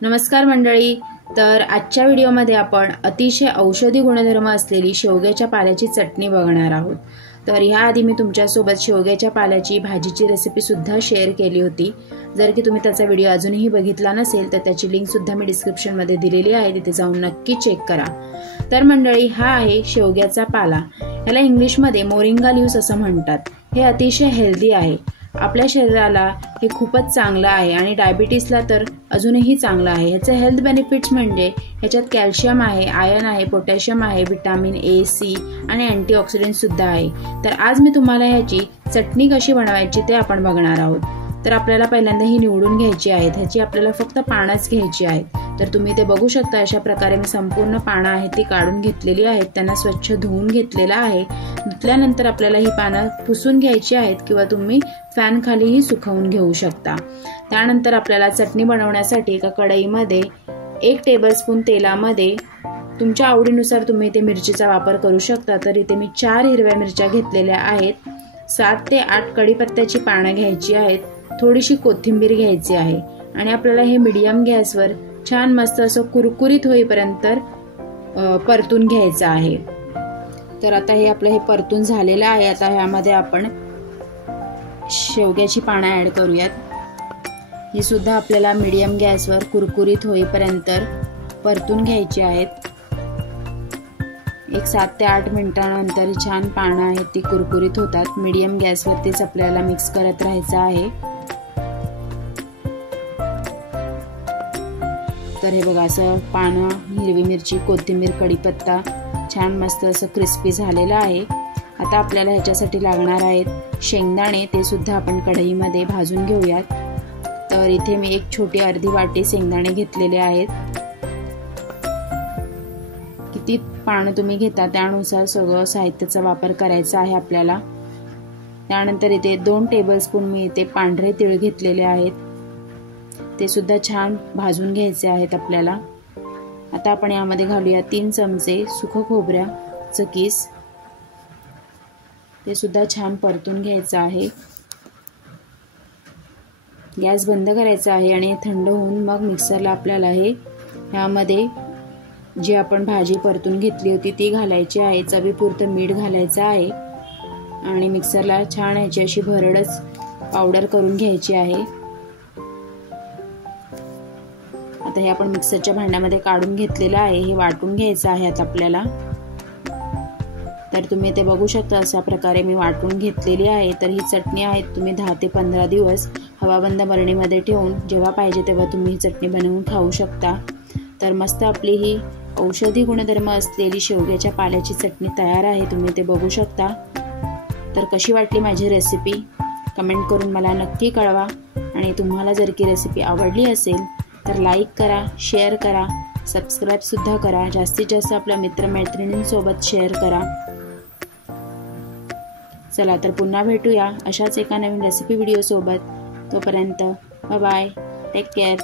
नमस्कार मंडळी। तर आजच्या व्हिडिओमध्ये आपण अतिशय औषधी गुणधर्म असलेली शेवग्याच्या पाल्याची चटणी बघणार आहोत। तर याआधी मी तुमच्यासोबत शेवग्याच्या पाल्याची भाजीची रेसिपी सुद्धा शेअर केली होती। जर की तुम्ही त्याचा व्हिडिओ अजूनही बघितला नसेल तर त्याची लिंक सुद्धा मी डिस्क्रिप्शन मध्ये दिलेली आहे, तिथे जाऊन नक्की चेक करा। तर मंडळी, हा आहे शेवग्याचा पाला। याला इंग्लिश मध्ये मोरिंगा लीव्स असं म्हणतात। हे अतिशय हेल्दी आहे, आपल्या शरीराला हे खूपच चांगलं आहे आणि डायबिटीसला तर अजूनही चांगलं आहे। ह्याचे हेल्थ बेनिफिट्स म्हणजे ह्याच्यात कॅल्शियम आहे, आयर्न आहे, पोटॅशियम आहे, विटामिन ए, सी आणि अँटीऑक्सिडंट सुद्धा आहे। तर आज मी तुम्हाला ह्याची चटणी कशी बनवायची ते आपण बघणार आहोत। तर आपल्याला पहिल्यांदा ही निवडून घ्यायची आहेत। ह्याची आपल्याला फक्त पानंच घ्यायची आहेत। तर तुम्ही ते बघू शकता, अशा प्रकारे मी संपूर्ण पानं आहेत ती काढून घेतलेली आहेत, त्यांना स्वच्छ धुवून घेतलेलं आहे। धुतल्यानंतर आपल्याला ही पानं पुसून घ्यायची आहेत किंवा तुम्ही फॅन खालीही सुकवून घेऊ शकता। त्यानंतर आपल्याला चटणी बनवण्यासाठी एका कढईमध्ये 1 टेबलस्पून तेलामध्ये तुमच्या आवडीनुसार तुम्ही ते मिरचीचा वापर करू शकता। तर इथे मी 4 हिरव्या मिरच्या घेतलेल्या आहेत, 7 ते 8 कढीपत्त्याची पानं घ्यायची आहेत, थोडीशी कोथिंबीर घ्यायची आहे आणि आपल्याला हे मीडियम गॅसवर छान मस्त असं कुरकुरीत होईपर्यंत परतून घ्यायचं आहे। तर आता हे आपलं हे परतून झालेलं आहे। आता ह्यामध्ये आपण शेवग्याची पानं ॲड करूयात। ही सुद्धा आपल्याला मीडियम गॅसवर कुरकुरीत होईपर्यंत परतून घ्यायची आहेत। एक 7 ते 8 मिनिटांनंतर छान पानं आहेत ती कुरकुरीत होतात। मीडियम गॅसवरतीच आपल्याला मिक्स करत राहायचं आहे। तर हे बघा, असं पानं, हिरवी मिरची, कोथिंबीर, कढीपत्ता छान मस्त असं क्रिस्पी झालेलं आहे। आता आपल्याला ह्याच्यासाठी लागणार आहेत शेंगदाणे, ते सुद्धा आपण कढईमध्ये भाजून घेऊयात। तर इथे मी एक छोटी अर्धी वाटी शेंगदाणे घेतलेले आहेत। किती पानं तुम्ही घेता त्यानुसार सगळं साहित्याचा वापर करायचा आहे आपल्याला। त्यानंतर इथे 2 टेबलस्पून मी इथे पांढरे तीळ घेतलेले आहेत, ते सुद्धा छान भाजून घ्यायचे आहेत आपल्याला। आता आपण यामध्ये घालूया 3 चमचे सुकं खोबऱ्याचं किस, ते सुद्धा छान परतून घ्यायचं आहे। गॅस बंद करायचा आहे आणि थंड होऊन मग मिक्सरला आपल्याला ह्यामध्ये जी आपण भाजी परतून घेतली होती ती घालायची आहे। चवीपुरतं मीठ घालायचं आहे आणि मिक्सरला छान ह्याची अशी भरडच पावडर करून घ्यायची आहे। आता हे आपण मिक्सरच्या भांड्यामध्ये काढून घेतलेलं आहे, हे वाटून घ्यायचं आहे आता आपल्याला। तर तुम्ही ते बघू शकता, अशा प्रकारे मी वाटून घेतलेली आहे। तर ही चटणी आहे, तुम्ही 10 ते 15 दिवस हवाबंद बरणीमध्ये ठेवून जेव्हा पाहिजे तेव्हा तुम्ही ही चटणी बनवून खाऊ शकता। तर मस्त आपली ही औषधी गुणधर्म असलेली शेवग्याच्या पाल्याची चटणी तयार आहे, तुम्ही ते बघू शकता। तर कशी वाटली माझी रेसिपी कमेंट करून मला नक्की कळवा आणि तुम्हाला जर की रेसिपी आवडली असेल तर लाईक करा, शेअर करा, सबस्क्राईब सुद्धा करा, जास्तीत जास्त आपल्या मित्रमैत्रिणींसोबत शेअर करा। चला तर पुन्हा भेटूया अशाच एका नवीन रेसिपी व्हिडिओ सोबत। तोपर्यंत बाय बाय, टेक केअर।